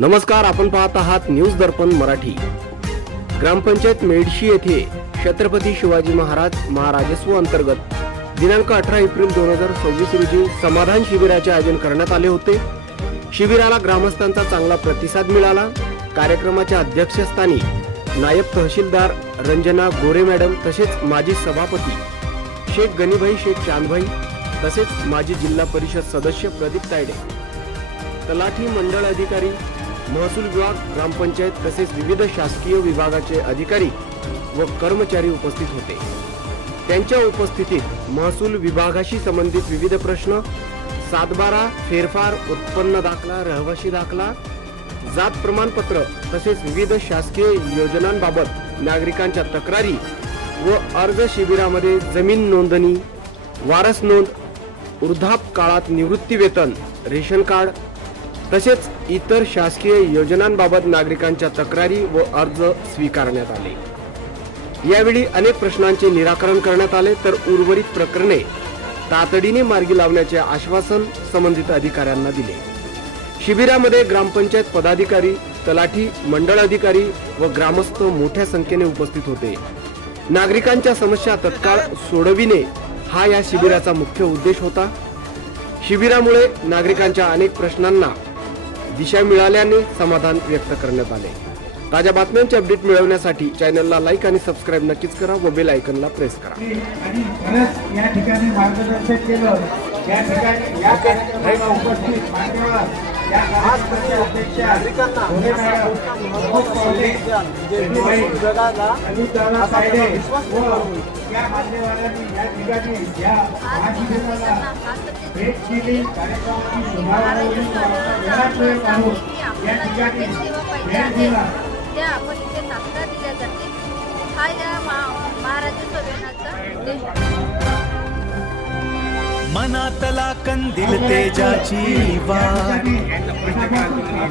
नमस्कार, आपण पाहत आहात न्यूज दर्पण मराठी। ग्रामपंचायत मेडशी येथे छत्रपती शिवाजी महाराज महाराजस्व अंतर्गत दिनांक 18 एप्रिल 2026 रोजी समाधान शिबिराचे आयोजन करण्यात आले होते। शिबिराला ग्रामस्थांचा चांगला प्रतिसाद मिळाला। कार्यक्रमाच्या अध्यक्षस्थानी नायब तहसीलदार रंजना गोरे मॅडम तसेच माजी सभापती शेख गनीभाई शेख चांदभाई तसेच माजी जिल्हा परिषद सदस्य प्रदीप तायडे, तलाठी मंडळ अधिकारी, महसूल विभाग, ग्रामपंचायत तसेच विविध शासकीय विभागाचे अधिकारी व कर्मचारी उपस्थित होते। त्यांच्या उपस्थितीत महसूल विभागाशी संबंधित विविध प्रश्न, सातबारा, फेरफार, उत्पन्न दाखला, रहिवासी दाखला, जात प्रमाणपत्र तसेच विविध शासकीय योजनांबाबत नागरिकांच्या तक्रारी व अर्ज शिबिरामध्ये जमीन नोंदणी, वारस नोंद, वृद्धापकाळात निवृत्ती वेतन, रेशन कार्ड तसेच इतर शासकीय योजनांबाबत नागरिकांच्या तक्रारी व अर्ज स्वीकारण्यात आले। यावेळी अनेक प्रश्नांचे निराकरण करण्यात आले तर उर्वरित प्रकरणे तातडीने मार्गी लावण्याचे आश्वासन संबंधित अधिकाऱ्यांना दिले। शिबिरामध्ये ग्रामपंचायत पदाधिकारी, तलाठी, मंडळ अधिकारी व ग्रामस्थ मोठ्या संख्येने उपस्थित होते। नागरिकांच्या समस्या तत्काळ सोडविणे हा या शिबिराचा मुख्य उद्देश होता। शिबिरामुळे नागरिकांच्या अनेक प्रश्नांना दिशा मिळाल्याने समाधान व्यक्त करण्यात आले। ताज्या बातम्यांचे अपडेट मिळवण्यासाठी चॅनलला लाईक आणि सबस्क्राइब नक्कीच करा व बेल आयकॉनला प्रेस करा। आणि खरंच या ठिकाणी मार्गदर्शन केलं। या ठिकाणी या कार्यक्रमाला उपस्थित मान्यवर या कार्यक्रमाचे अध्यक्ष गोरे मॅडम, प्रमुख पाहुणे अनिताला तायडे व या मान्यवरांनी या ठिकाणी या महाशिबिराला भेट दिली। कार्यक्रमाची शोभायात्रा काढून या ठिकाणी भेट दिला। त्या आपण इथे दाखला दिल्या जाते। हा या महाराजस्व दिनाचा उद्देश आहे। मनातला कंदील तेजाची वाट,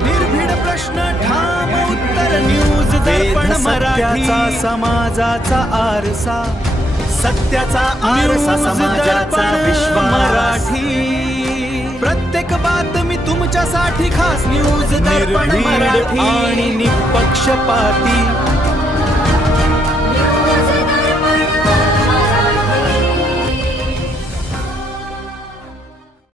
निर्भीड प्रश्न ठाम उत्तर न्यूज दर्पण मराठी, समाजाचा आरसा, सत्याचा आरसा, समाजाचा विश्वास मराठी। प्रत्येक बातमी तुमच्यासाठी खास न्यूज दर्पण मराठी आणि निपक्षपाती